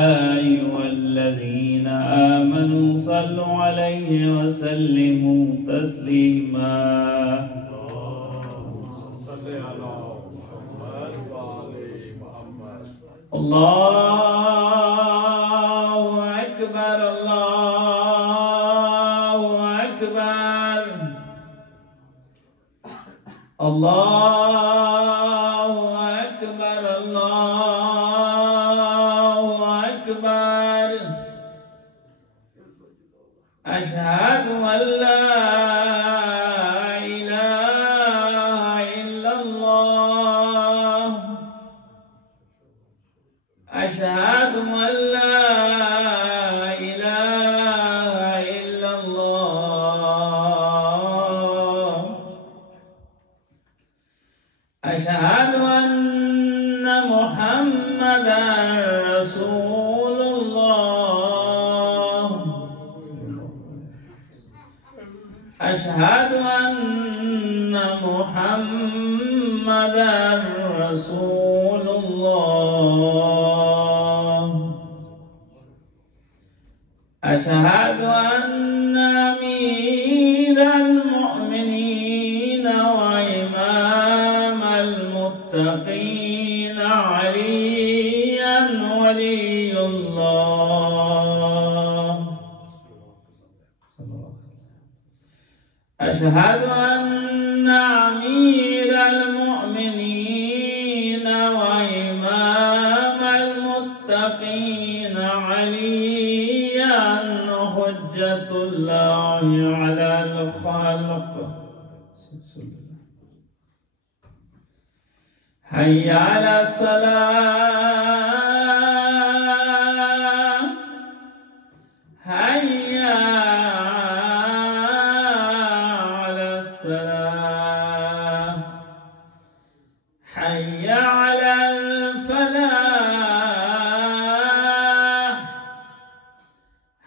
أيها الذين آمنوا صلوا عليه وسلموا تسليما. الله أكبر الله أكبر الله أكبر الله أكبر. أشهد أن لا إله إلا الله. أشهد أن لا إله إلا الله. أشهد أن محمدا رسول الله. أشهد أن محمدا رسول الله. أشهد أن أمير المؤمنين وإمام المتقين عليا ولي الله. أشهد أن أمير المؤمنين وإمام المتقين عليا حجة الله على الخلق. حي على الصلاة حي على الصلاة حي على الفلاح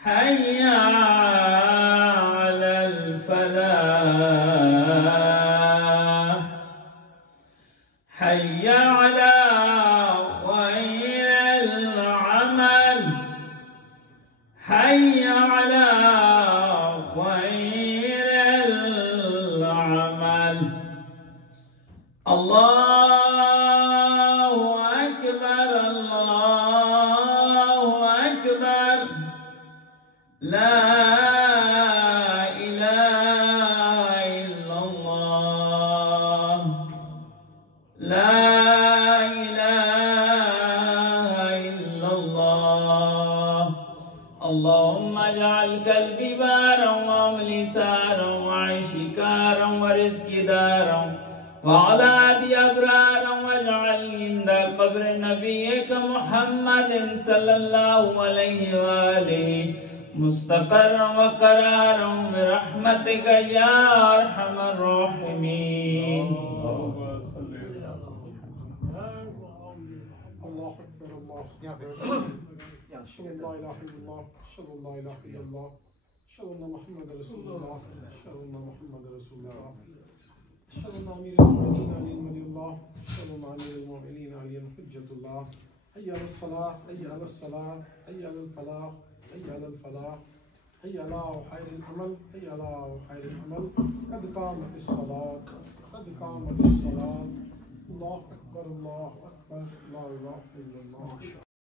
حي على الفلاح حي على خير العمل حي على خير العمل. الله أكبر الله أكبر. لا إله إلا الله. لا إله إلا الله. اللهم اجعل قلبي بارا وعملي سارا وعيشي كارا ورزقي دارا وأولادي أبرارا واجعلني عند قبر نبيك محمد صلى الله عليه وآله مستقرا وقرارا برحمتك يا أرحم الراحمين. الله أكبر الله أشهد أن لا إله إلا الله أشهد أن لا إله إلا الله أشهد أن محمدا رسول الله أشهد أن محمدا رسول الله أشهد أن أمير المؤمنين علي ولي الله أشهد أن أمير المؤمنين علي حجة الله. حي على الصلاة حي على الصلاة حي على الفلاح حي على الفلاح حي على خير العمل حي على خير العمل. قد قامت الصلاة قد قامت الصلاة. الله أكبر الله أكبر لا إله إلا الله.